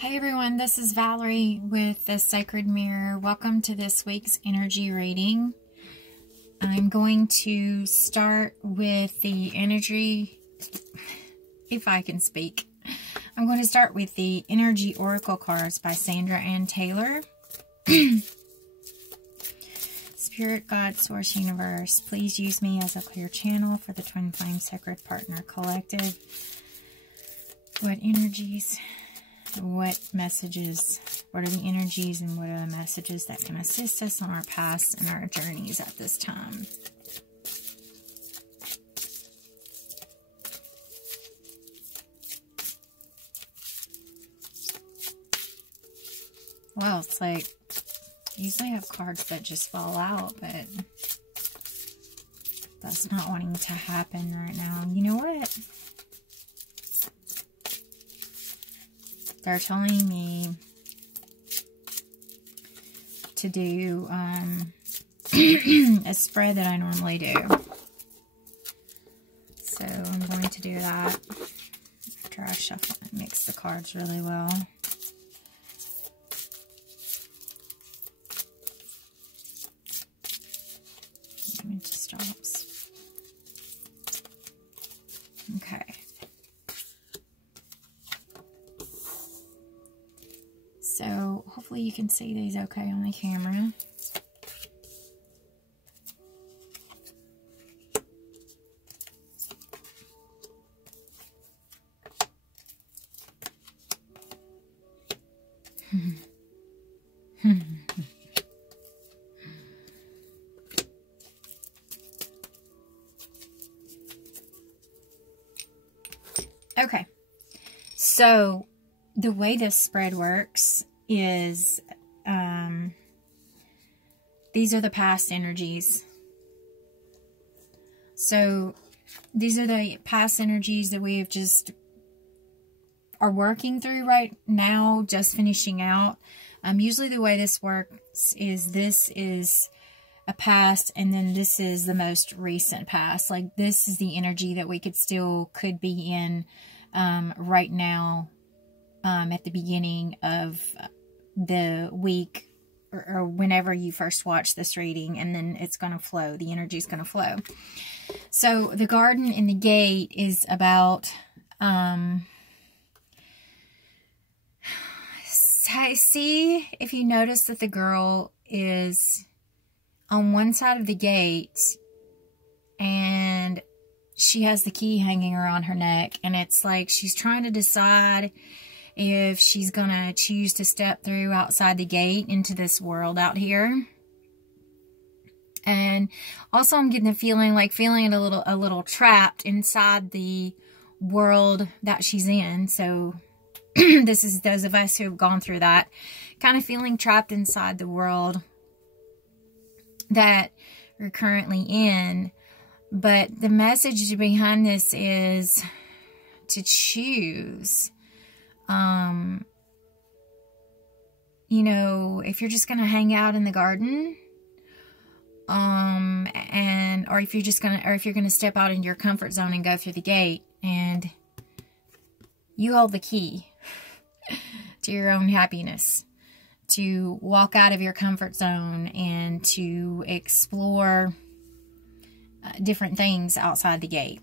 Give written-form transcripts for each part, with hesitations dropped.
Hi everyone, this is Valerie with the Sacred Mirror. Welcome to this week's energy reading. I'm going to start with the energy, if I can speak. I'm going to start with the Energy Oracle cards by Sandra Ann Taylor. Spirit, God, Source, Universe, please use me as a clear channel for the Twin Flame Sacred Partner Collective. What energies... what messages, what are the energies and what are the messages that can assist us on our paths and our journeys at this time? Well, it's like, I usually have cards that just fall out, but that's not wanting to happen right now. You know what? They're telling me to do a spread that I normally do. So I'm going to do that after I shuffle and mix the cards really well. It just stops. Okay. So, hopefully you can see these okay on the camera. Okay. So, the way this spread works is these are the past energies. So these are the past energies that we have just are working through right now, just finishing out. Usually the way this works is this is a past and then this is the most recent past. Like this is the energy that we could be in right now. At the beginning of the week or whenever you first watch this reading, and then it's going to flow. The energy is going to flow. So the garden and the gate is about see if you notice that the girl is on one side of the gate and she has the key hanging around her neck, and it's like she's trying to decide if she's going to choose to step through outside the gate into this world out here. And also I'm getting the feeling a little trapped inside the world that she's in. So this is those of us who have gone through that, kind of feeling trapped inside the world that we're currently in. But the message behind this is to choose. You know, if you're just going to hang out in the garden, or if you're going to step out into your comfort zone and go through the gate, and you hold the key to your own happiness, to walk out of your comfort zone and to explore different things outside the gate.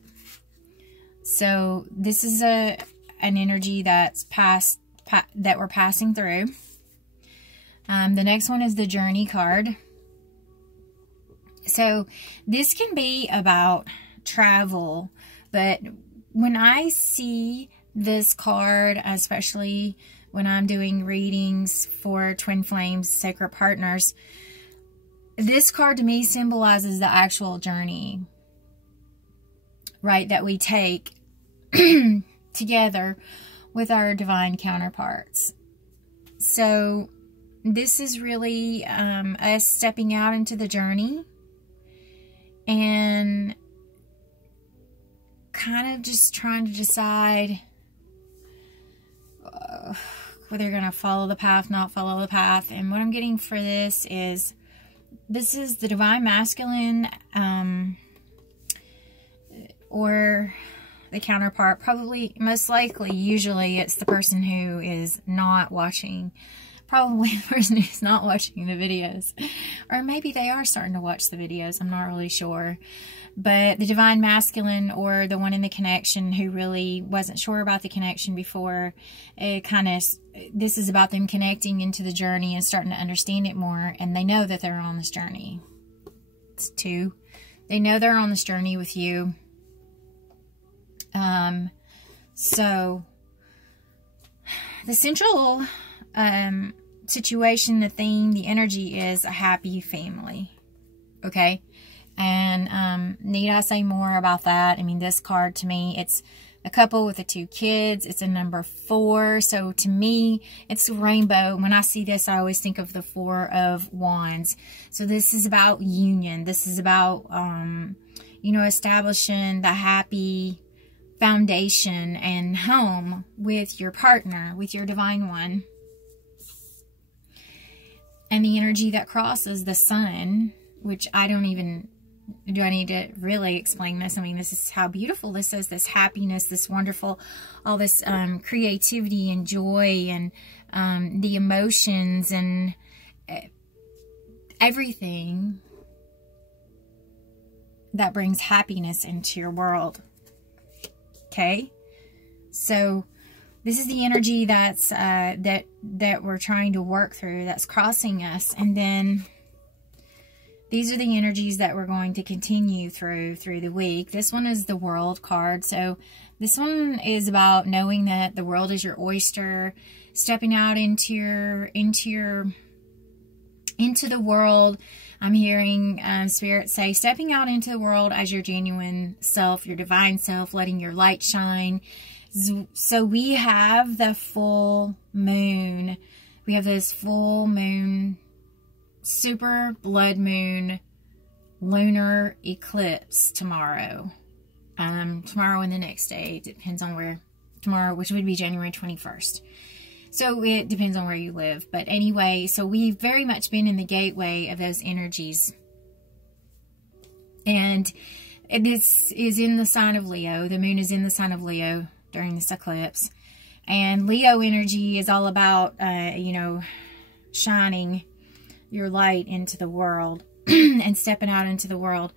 So this is an energy that's that we're passing through. The next one is the Journey card. So this can be about travel, but when I see this card, especially when I'm doing readings for Twin Flames Sacred Partners, this card to me symbolizes the actual journey, right, that we take together with our divine counterparts. So this is really us stepping out into the journey and kind of just trying to decide whether you're going to follow the path, not follow the path. And what I'm getting for this is the Divine Masculine or the counterpart, probably, most likely, usually it's the person who is not watching. Probably the person who's not watching the videos. Or maybe they are starting to watch the videos. I'm not really sure. But the Divine Masculine, or the one in the connection who really wasn't sure about the connection before, this is about them connecting into the journey and starting to understand it more. And they know that they're on this journey. It's 2. They know they're on this journey with you. So the central situation, the theme, the energy is a happy family. Okay? And need I say more about that? I mean, this card to me, it's a couple with the 2 kids. It's a number 4. So to me, it's a rainbow. When I see this, I always think of the 4 of Wands. So this is about union. This is about, you know, establishing the happy foundation and home with your partner, with your Divine One. And the energy that crosses the sun, which I don't even... Do I need to really explain this? I mean, this is how beautiful this is. This happiness, this wonderful, all this creativity and joy and the emotions and everything that brings happiness into your world. Okay? So this is the energy that's that we're trying to work through, that's crossing us. And then these are the energies that we're going to continue through the week. This one is the World card. So this one is about knowing that the world is your oyster, stepping out into the world. I'm hearing Spirit say, stepping out into the world as your genuine self, your divine self, letting your light shine. So we have the full moon. We have this full moon, super blood moon, lunar eclipse tomorrow. Tomorrow and the next day. It depends on where. Tomorrow, which would be January 21st. So it depends on where you live. But anyway, so we've very much been in the gateway of those energies. And this is in the sign of Leo. The moon is in the sign of Leo during this eclipse. And Leo energy is all about, you know, shining your light into the world and stepping out into the world.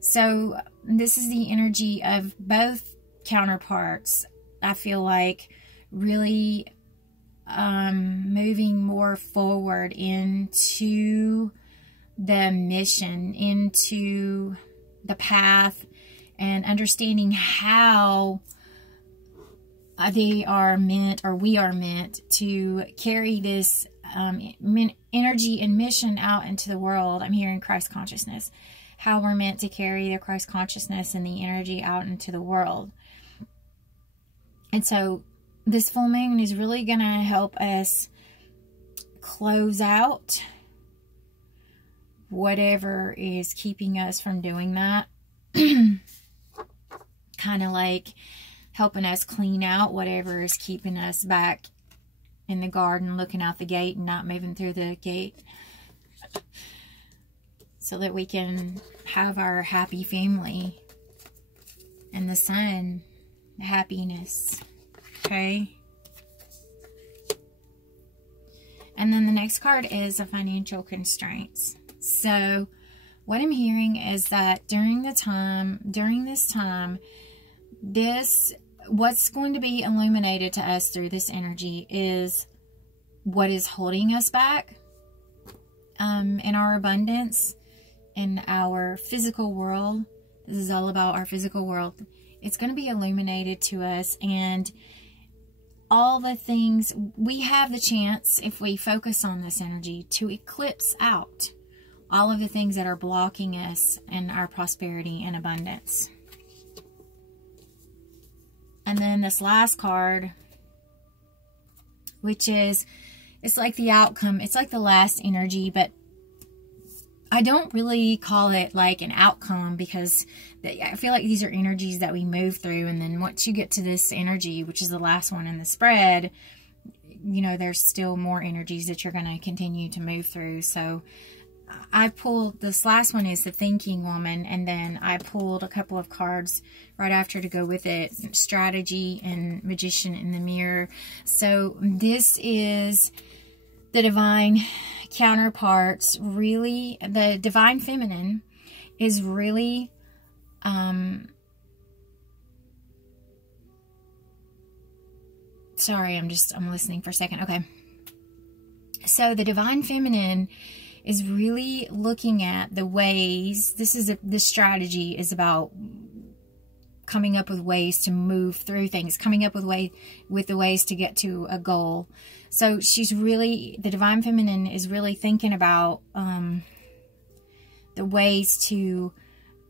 So this is the energy of both counterparts. I feel like really moving more forward into the mission, into the path, and understanding how they are meant, or we are meant to carry this energy and mission out into the world. I'm hearing Christ consciousness. How we're meant to carry the Christ consciousness and the energy out into the world. And so this full moon is really going to help us close out whatever is keeping us from doing that. Kind of like helping us clean out whatever is keeping us back in the garden, looking out the gate and not moving through the gate, so that we can have our happy family and the sun, happiness. Okay. And then the next card is the financial constraints. So what I'm hearing is that during this time, what's going to be illuminated to us through this energy is what is holding us back in our abundance, in our physical world. This is all about our physical world. It's going to be illuminated to us, and all the things, we have the chance, if we focus on this energy, to eclipse out all of the things that are blocking us in our prosperity and abundance. And then this last card, which is, it's like the outcome. It's like the last energy, but I don't really call it like an outcome, because I feel like these are energies that we move through. And then once you get to this energy, which is the last one in the spread, you know, there's still more energies that you're going to continue to move through. So I pulled, this last one is the Thinking Woman, and then I pulled a couple of cards right after to go with it, Strategy and Magician in the Mirror. So this is the divine counterparts. Really, the divine feminine is really sorry, I'm listening for a second. Okay. So the divine feminine is really looking at the ways, this strategy is about coming up with ways to move through things, coming up with the ways to get to a goal. So she's really, the divine feminine is really thinking about the ways to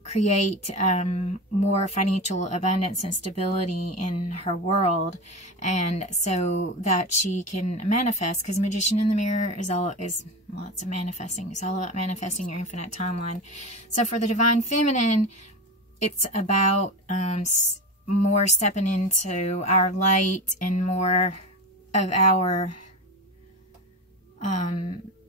create more financial abundance and stability in her world, and so that she can manifest, because Magician in the Mirror is lots of manifesting. It's all about manifesting your infinite timeline. So for the divine feminine, it's about more stepping into our light and more of our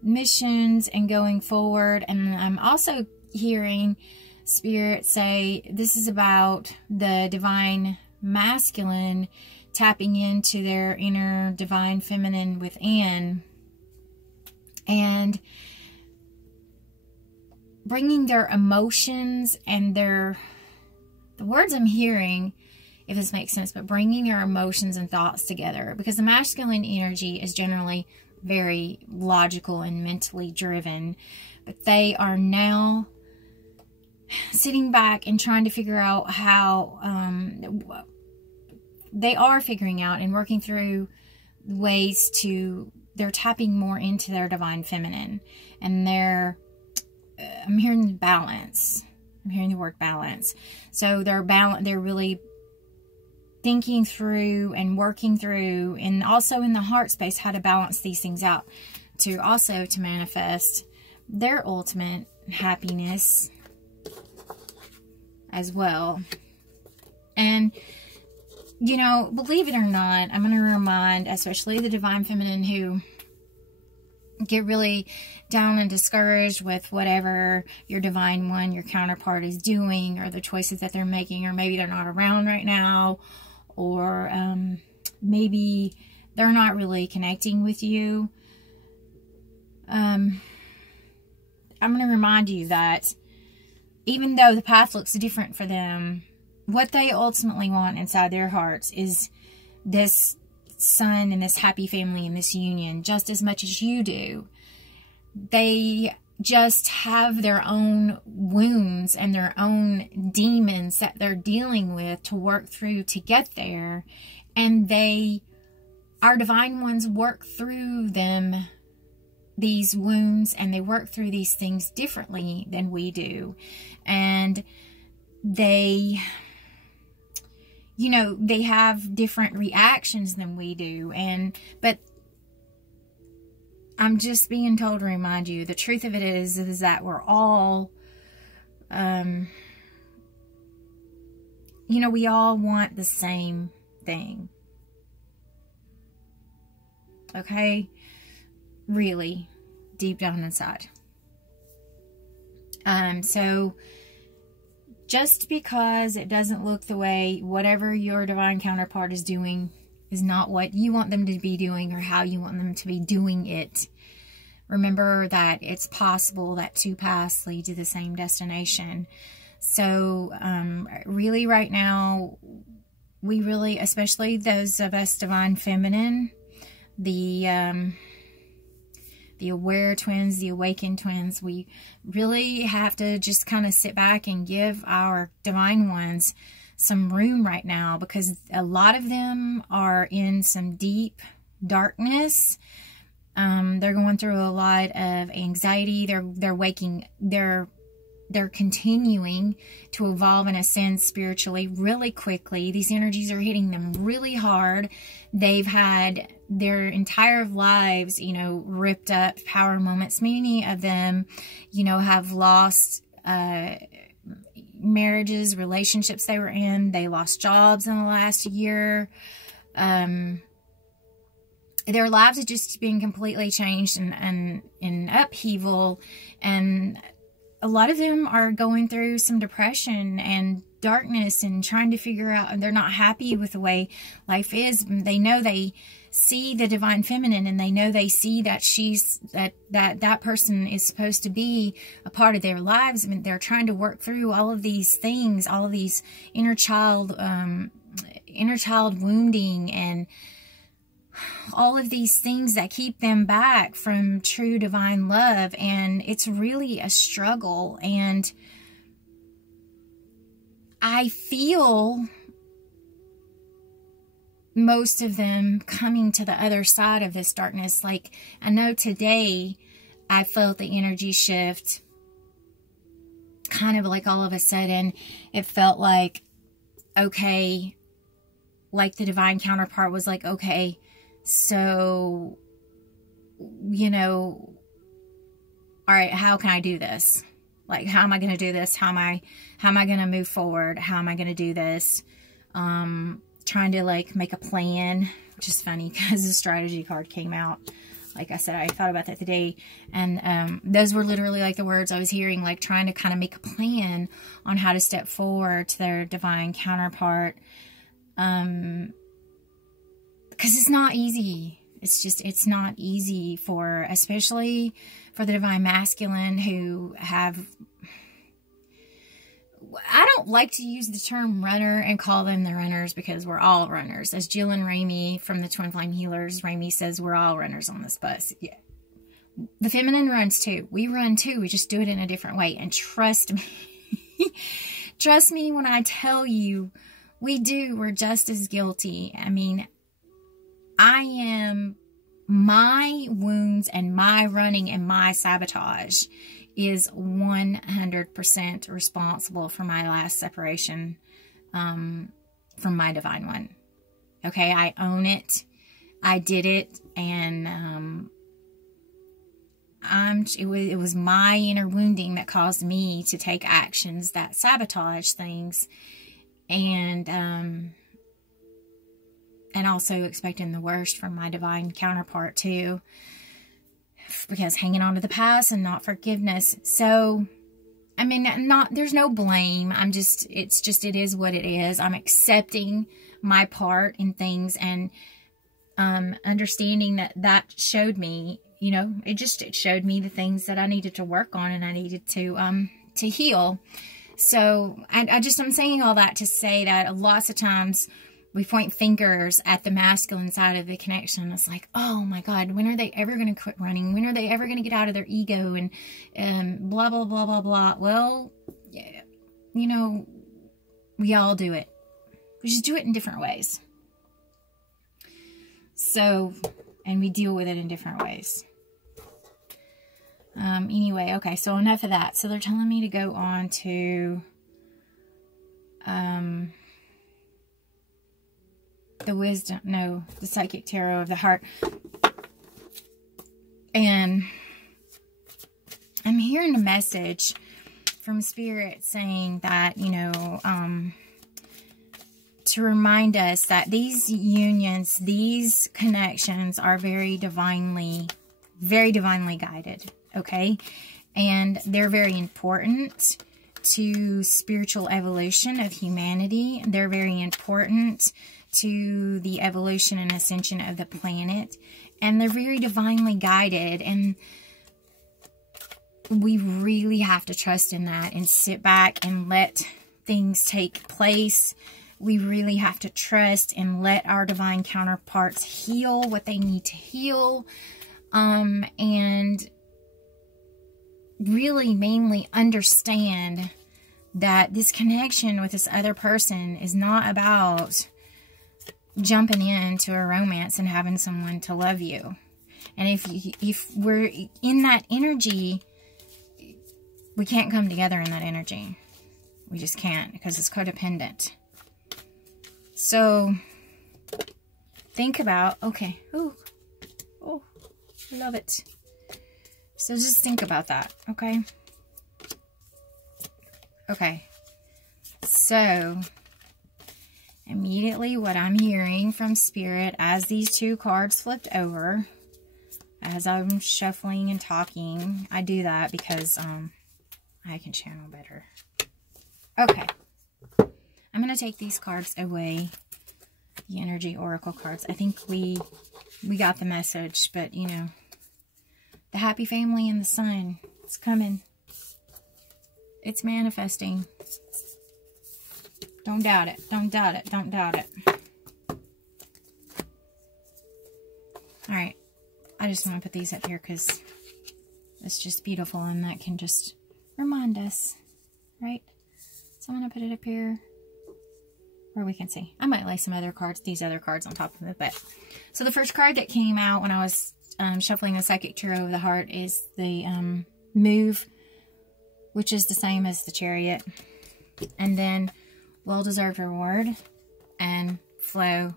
missions and going forward. And I'm also hearing Spirit say this is about the divine masculine tapping into their inner divine feminine within and bringing their emotions and the words I'm hearing, if this makes sense, but bringing their emotions and thoughts together, because the masculine energy is generally very logical and mentally driven, but they are now sitting back and trying to figure out how they are figuring out and working through ways to, they're tapping more into their divine feminine, and I'm hearing balance. I'm hearing the word balance. So they're really thinking through and working through, and also in the heart space, how to balance these things out to manifest their ultimate happiness as well. And, you know, believe it or not, I'm going to remind, especially the divine feminine who get really down and discouraged with whatever your divine one, your counterpart, is doing, or the choices that they're making, or maybe they're not around right now, or maybe they're not really connecting with you. I'm going to remind you that even though the path looks different for them, what they ultimately want inside their hearts is this son and this happy family and this union just as much as you do. They just have their own wounds and their own demons that they're dealing with to work through to get there. And our divine ones, work through them, these wounds, and they work through these things differently than we do. And they, you know, they have different reactions than we do. But I'm just being told to remind you, the truth of it is that we're all, you know, we all want the same thing. Okay? Really, deep down inside. So just because it doesn't look the way whatever your divine counterpart is doing is not what you want them to be doing or how you want them to be doing it, remember that it's possible that two paths lead to the same destination. So really right now, we really, especially those of us divine feminine, the aware twins, the awakened twins, we really have to just kind of sit back and give our divine ones some room right now, because a lot of them are in some deep darkness. They're going through a lot of anxiety. They're continuing to evolve and ascend spiritually really quickly. These energies are hitting them really hard. They've had their entire lives, you know, ripped up power moments. Many of them, you know, have lost marriages, relationships they were in. They lost jobs in the last year. their lives have just been completely changed and in upheaval. And a lot of them are going through some depression and darkness and trying to figure out, and they're not happy with the way life is. They know they see the divine feminine, and they know they see that that person is supposed to be a part of their lives. I mean, they're trying to work through all of these things, all of these inner child wounding, and all of these things that keep them back from true divine love. And it's really a struggle. And I feel most of them coming to the other side of this darkness. Like, I know today I felt the energy shift, kind of like all of a sudden it felt like, okay, like the divine counterpart was like, okay, so, you know, all right, how can I do this? Like, how am I going to do this? How am I going to move forward? How am I going to do this? Trying to like make a plan, which is funny because the strategy card came out. Like I said, I thought about that today, and those were literally like the words I was hearing, like trying to kind of make a plan on how to step forward to their divine counterpart. Because it's not easy. It's not easy for, especially for the divine masculine who have, I don't like to use the term runner and call them the runners, because we're all runners. As Jill and Rami from the Twin Flame Healers, Rami says we're all runners on this bus. Yeah. The feminine runs too. We run too. We just do it in a different way. And trust me, trust me when I tell you, we do. We're just as guilty. I mean, my wounds and my running and my sabotage is 100% responsible for my last separation from my divine one. Okay, I own it. I did it, and it was my inner wounding that caused me to take actions that sabotage things, and also expecting the worst from my divine counterpart too, because hanging on to the past and not forgiveness. So, I mean, there's no blame. It is what it is. I'm accepting my part in things, and understanding that showed me, you know, it showed me the things that I needed to work on and I needed to heal. So I'm saying all that to say that lots of times we point fingers at the masculine side of the connection. It's like, oh my God, when are they ever going to quit running? When are they ever going to get out of their ego and blah, blah, blah, blah, blah. Well, yeah, you know, we all do it. We just do it in different ways. So, and we deal with it in different ways. Anyway, okay, so enough of that. So they're telling me to go on to the Psychic Tarot of the Heart. And I'm hearing a message from Spirit saying that, you know, to remind us that these unions, these connections are very divinely guided, okay? And they're very important to spiritual evolution of humanity. They're very important to the evolution and ascension of the planet. And they're very divinely guided. And we really have to trust in that and sit back and let things take place. We really have to trust and let our divine counterparts heal what they need to heal. And really mainly understand that this connection with this other person is not about jumping into a romance and having someone to love you. And if we're in that energy, we can't come together in that energy. We just can't, because it's codependent. So think about, okay, oh, I love it. So just think about that, okay? Okay. So immediately what I'm hearing from Spirit as these two cards flipped over, as I'm shuffling and talking. I do that because I can channel better. Okay. I'm going to take these cards away. The Energy Oracle cards. I think we got the message, but you know, the happy family and the sun, it's coming. It's manifesting. Don't doubt it. Don't doubt it. Don't doubt it. Alright. I just want to put these up here because it's just beautiful, and that can just remind us, right? So I'm going to put it up here where we can see. I might lay some other cards, these other cards on top of it. But so the first card that came out when I was shuffling the Psychic Tarot of the Heart is the Move, which is the same as the Chariot. And then Well-Deserved Reward and Flow.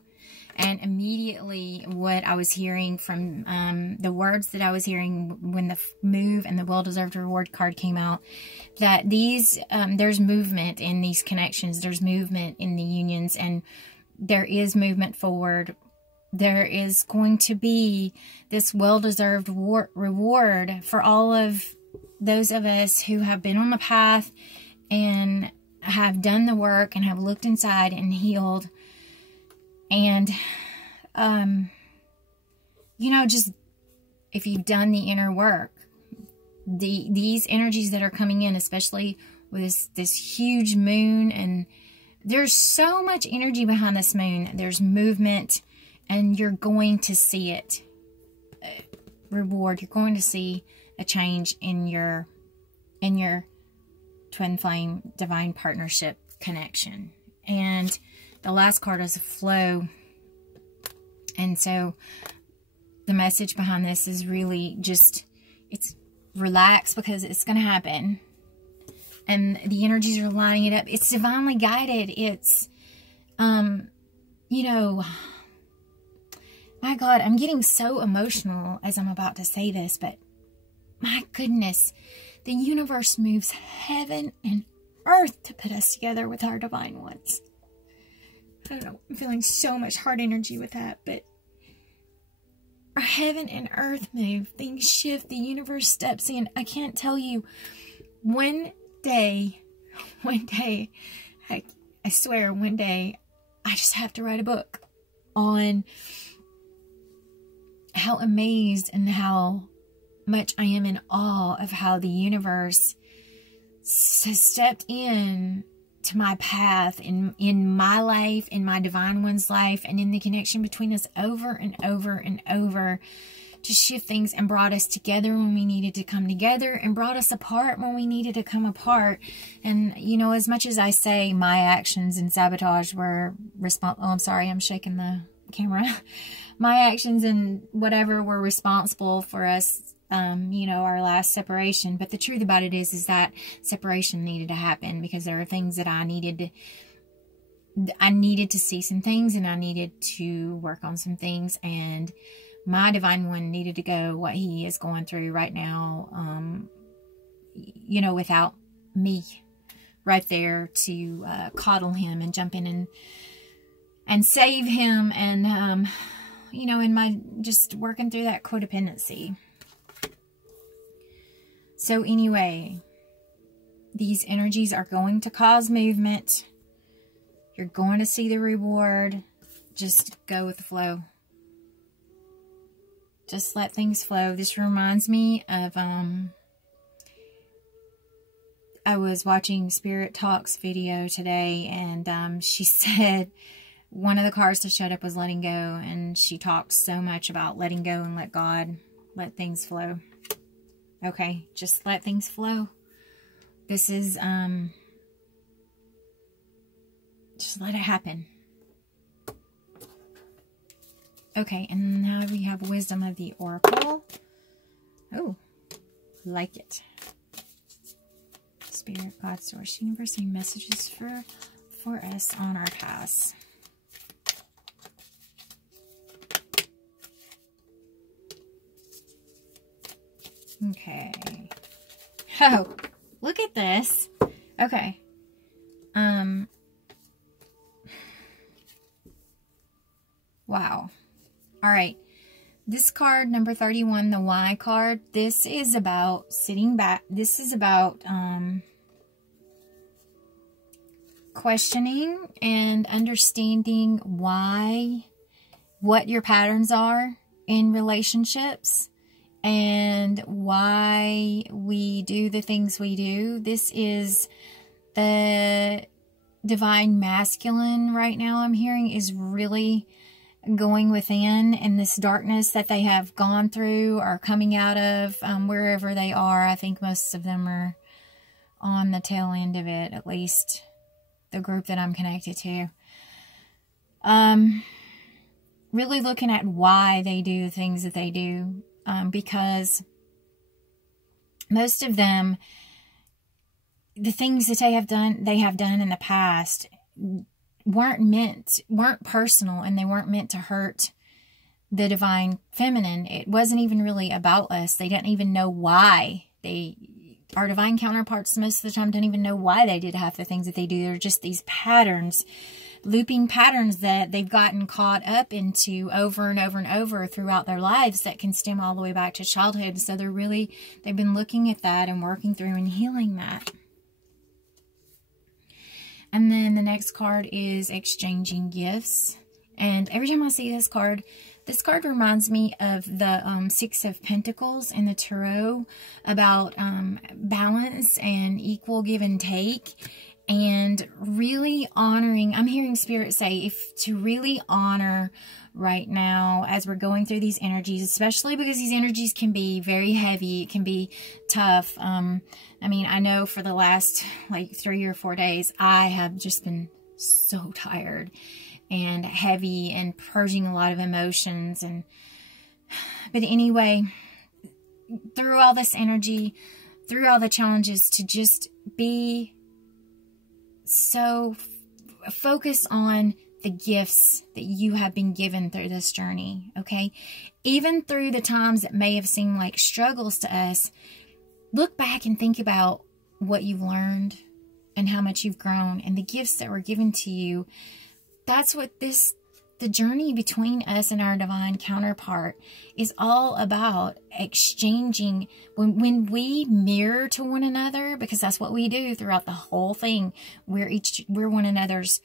And immediately what I was hearing from the words that I was hearing when the Move and the Well-Deserved Reward card came out, that these, there's movement in these connections. There's movement in the unions, and there is movement forward. There is going to be this well-deserved reward for all of those of us who have been on the path and have done the work and have looked inside and healed. And, you know, just if you've done the inner work, these energies that are coming in, especially with this huge moon, and there's so much energy behind this moon. There's movement, and you're going to see it. Reward. You're going to see a change in your twin flame divine partnership connection. And the last card is a Flow. And so the message behind this is really just, it's relax, because it's going to happen. And the energies are lining it up. It's divinely guided. It's, you know, my God, I'm getting so emotional as I'm about to say this, but my goodness, the universe moves heaven and earth to put us together with our divine ones. I don't know, I'm feeling so much heart energy with that, but our heaven and earth move, things shift, the universe steps in. I can't tell you, one day, I swear, one day, I just have to write a book on how amazed and how much I am in awe of how the universe has stepped in to my path in my life, in my divine one's life, and in the connection between us over and over and over to shift things, and brought us together when we needed to come together, and brought us apart when we needed to come apart. And, you know, as much as I say my actions and sabotage were responsible, oh, I'm sorry, I'm shaking the camera. My actions and whatever were responsible for us, you know, our last separation. But the truth about it is that separation needed to happen, because there are things that I needed to see some things, and I needed to work on some things, and my divine one needed to go what he is going through right now, you know, without me right there to coddle him and jump in and save him, and you know, in my just working through that codependency. So anyway, these energies are going to cause movement. You're going to see the reward. Just go with the flow. Just let things flow. This reminds me of, I was watching Spirit Talks video today, and she said one of the cards that showed up was letting go, and she talked so much about letting go and let God, let things flow. Okay, just let things flow. This is, just let it happen. Okay, and now we have Wisdom of the Oracle. Oh, like it. Spirit, God, Source, Universe, any messages for us on our paths. Okay. Oh, look at this. Okay. This card, number 31, the Y card, this is about sitting back. This is about questioning and understanding what your patterns are in relationships and why we do the things we do. This is the divine masculine right now, I'm hearing, is really going within, and this darkness that they have gone through or coming out of, wherever they are. I think most of them are on the tail end of it, at least the group that I'm connected to. Really looking at why they do the things that they do, because most of them, the things that they have done in the past weren't personal, and they weren't meant to hurt the divine feminine. It wasn't even really about us. They didn't even know why. Our divine counterparts most of the time don't even know why they did half the things that they do. They're just these patterns, looping patterns that they've gotten caught up into over and over and over throughout their lives that can stem all the way back to childhood. So they've been looking at that and working through and healing that. And then the next card is exchanging gifts. And every time I see this card reminds me of the Six of Pentacles in the Tarot, about balance and equal give and take, and really honoring. I'm hearing Spirit say to really honor right now as we're going through these energies, especially because these energies can be very heavy. It can be tough. I mean, I know for the last like 3 or 4 days, I have just been so tired and heavy and purging a lot of emotions. But anyway, through all this energy, through all the challenges, to just be so focused on the gifts that you have been given through this journey, okay? Even through the times that may have seemed like struggles to us, look back and think about what you've learned and how much you've grown and the gifts that were given to you. That's what the journey between us and our divine counterpart is all about, exchanging. When we mirror to one another, because that's what we do throughout the whole thing, we're one another's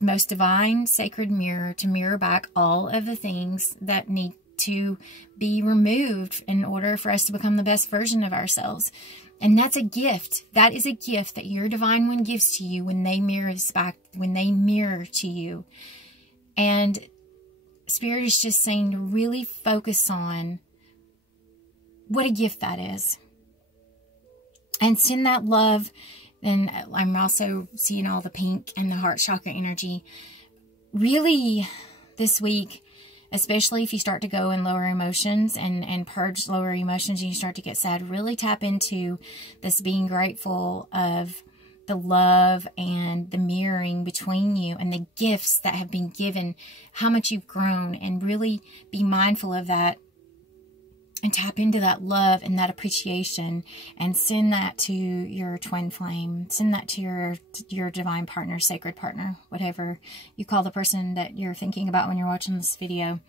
most divine sacred mirror, to mirror back all of the things that need to be removed in order for us to become the best version of ourselves. And that's a gift. That is a gift that your divine one gives to you when they mirror back, when they mirror to you. And Spirit is just saying to really focus on what a gift that is. And send that love. And I'm also seeing all the pink and the heart chakra energy. Really, this week, especially if you start to go in lower emotions and purge lower emotions and you start to get sad, really tap into this being grateful of the love and the mirroring between you and the gifts that have been given, how much you've grown, and really be mindful of that and tap into that love and that appreciation, and send that to your twin flame. Send that to your divine partner, sacred partner, whatever you call the person that you're thinking about when you're watching this video.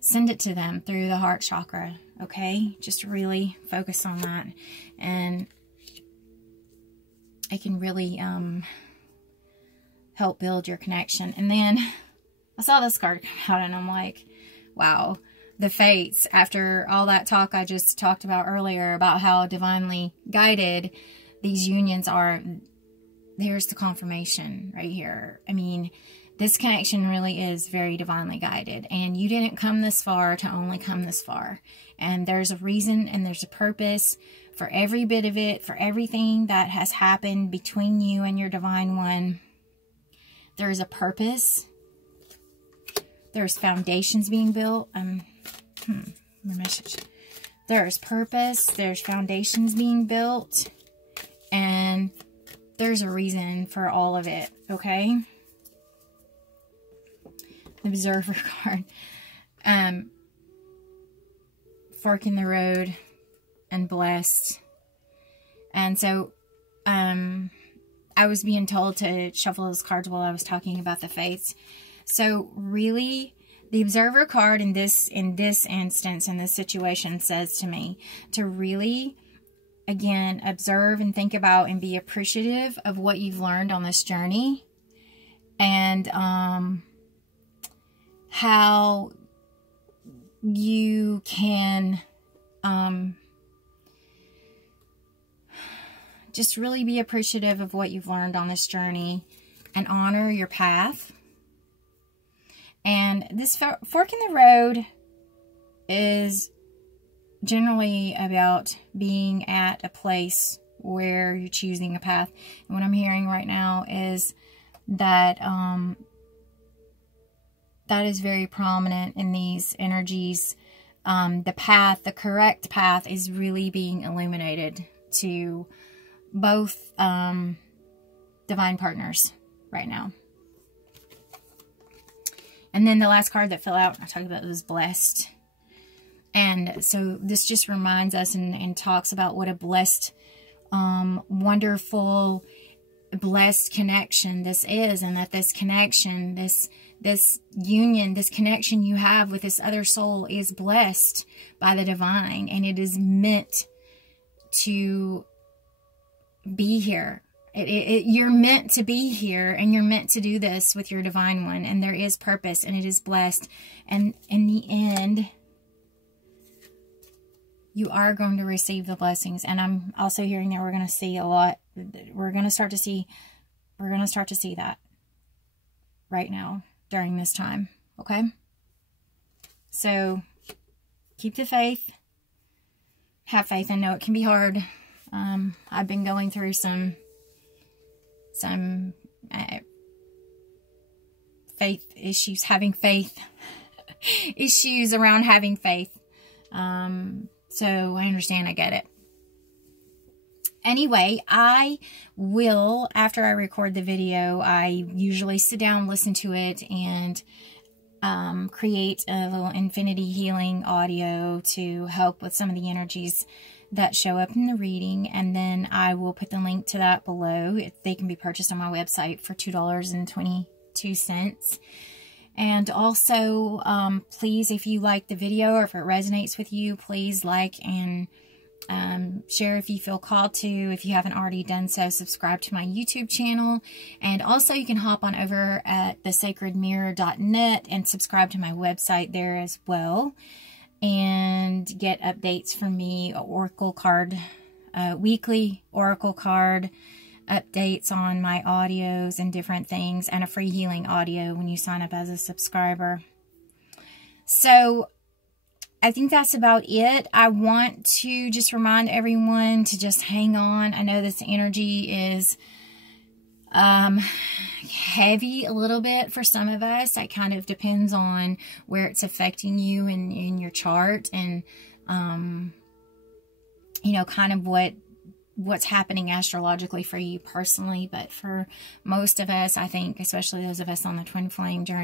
Send it to them through the heart chakra, okay? Just really focus on that, and it can really help build your connection. And then I saw this card come out and I'm like, wow. The fates, after all that talk I just talked about earlier about how divinely guided these unions are, there's the confirmation right here. I mean, this connection really is very divinely guided, and you didn't come this far to only come this far. And there's a reason and there's a purpose for every bit of it, for everything that has happened between you and your divine one. There is a purpose. There's foundations being built. My message. There's purpose. There's foundations being built. And there's a reason for all of it. Okay? The Observer card. Fork in the road and blessed. And so, I was being told to shuffle those cards while I was talking about the fates. So really, The Observer card in this instance, in this situation, says to me to really, again, observe and think about and be appreciative of what you've learned on this journey, and how you can just really be appreciative of what you've learned on this journey and honor your path. And this fork in the road is generally about being at a place where you're choosing a path. And what I'm hearing right now is that that is very prominent in these energies. The path, the correct path, is really being illuminated to both divine partners right now. And then the last card that fell out, I talked about, was blessed. And so this just reminds us and talks about what a blessed, wonderful, blessed connection this is. And that this connection, this union, this connection you have with this other soul is blessed by the divine. And it is meant to be here. You're meant to be here, and you're meant to do this with your divine one, and there is purpose, and it is blessed. And in the end, you are going to receive the blessings. And I'm also hearing that we're going to see a lot. We're going to start to see that right now during this time. Okay? So keep the faith. Have faith. I know it can be hard. I've been going through some faith issues, having faith issues around having faith. So I understand, I get it. Anyway, I will, after I record the video, I usually sit down, listen to it, and create a little infinity healing audio to help with some of the energies that show up in the reading. And then I will put the link to that below. They can be purchased on my website for $2.22. And also, please, if you like the video or if it resonates with you, please like and share if you feel called to. If you haven't already done so, subscribe to my YouTube channel. And also you can hop on over at thesacredmirror.net and subscribe to my website there as well, and get updates from me, oracle card, weekly oracle card updates on my audios and different things, and a free healing audio when you sign up as a subscriber. So I think that's about it. I want to just remind everyone to just hang on. I know this energy is heavy a little bit for some of us. It kind of depends on where it's affecting you in your chart, and you know, kind of what's happening astrologically for you personally. But for most of us, I think, especially those of us on the twin flame journey,